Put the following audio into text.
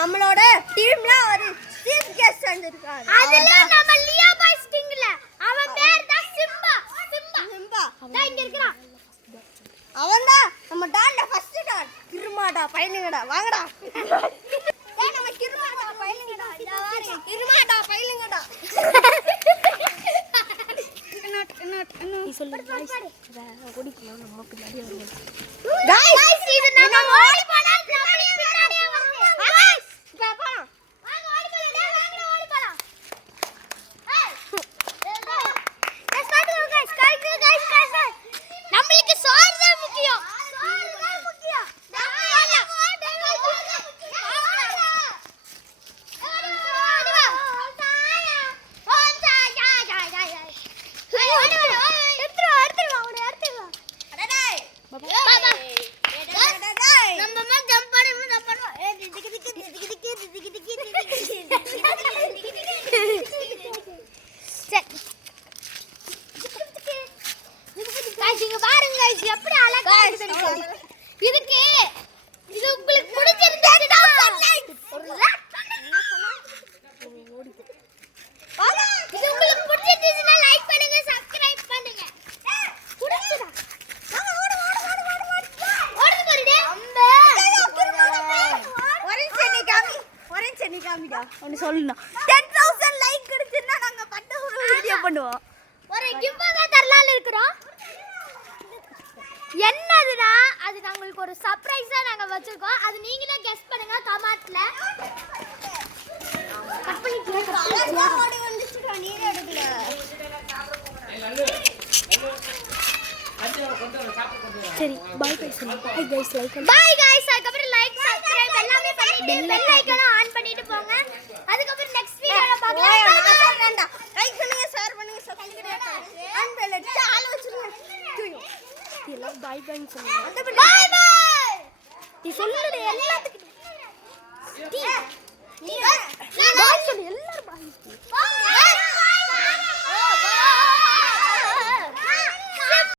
நம்மளோட டீம்ல ஒரு சீஃப் கெஸ்ட் வந்திருக்காங்க. அதுல நம்ம லியோ பாய் ஸ்டிங்ல அவன் பேர் தான் சிம்பா. நான் இங்க இருக்கறான். அவன்தான் நம்ம டான்ல ஃபர்ஸ்ட் டான். கிருமாடா பையனுங்கடா வாங்கடா. டேய் நம்ம கிருமாடா பையனுங்கடா. இதா வாரு கிருமாடா பையனுங்கடா. நீ சொல்லு गाइस. ஓடி போலாம் நம்ம பின்னாடி வந்து. गाइस இது நம்ம ஓடி போலாம் நம்ம பின்னாடியே வந்து. गाइस பாப்பா வாங்க ஓடி போலாம். டேய் வாங்க ஓடி போலாம். ஏய் गाइस பாருங்க गाइस நம்மளுக்கு சோறு தான் முக்கியம். சோறு தான் முக்கியம். எப்படி அழகா இருக்கு. இதுக்கு இது உங்களுக்கு பிடிச்சிருந்தா ஒரு லைக் பண்ணுங்க. இது உங்களுக்கு பிடிச்சிருந்தா லைக் பண்ணுங்க, சப்ஸ்கிரைப் பண்ணுங்க. புடிச்சதா வாங்க ஓடு போறிடே அம்பே. ஒரே சென்னி காமிடா ஒன்னு சொல்லணும். 10000 லைக் கிடைச்சினா நாங்க பட்ட ஒரு வீடியோ பண்ணுவோம். ஒரு கிவ்அவே தரலாம்னு இருக்கோம். என்னதுனா அது உங்களுக்கு ஒரு சர்ப்ரைஸா நாங்க வச்சிருக்கோம். அது நீங்களே கெஸ் பண்ணுங்க கமெண்ட்ல. கட் பண்ணிட்டு ஓடி வந்துச்சுடா நீங்க எடுக்கல. சரி பை பை சொல்லு. By guys like by guys அதுக்கு அப்புறம் லைக் சப்ஸ்கிரைப் எல்லாமே பண்ணிட்டு பெல் ஐகானை ஆன் பண்ணிட்டு போங்க. அதுக்கு அப்புறம் நெக்ஸ்ட் வீடியோல பார்க்கலாம். லைக் பண்ணுங்க, ஷேர் பண்ணுங்க, சப்ஸ்கிரைப் பண்ணுங்க. ஆன் பெல் அடிச்சு ஆள வச்சிருங்க. எல்லாம் பை பை சொல்லுங்க. பை பை நீ சொல்லுடா எல்லாத்துக்கும். நீ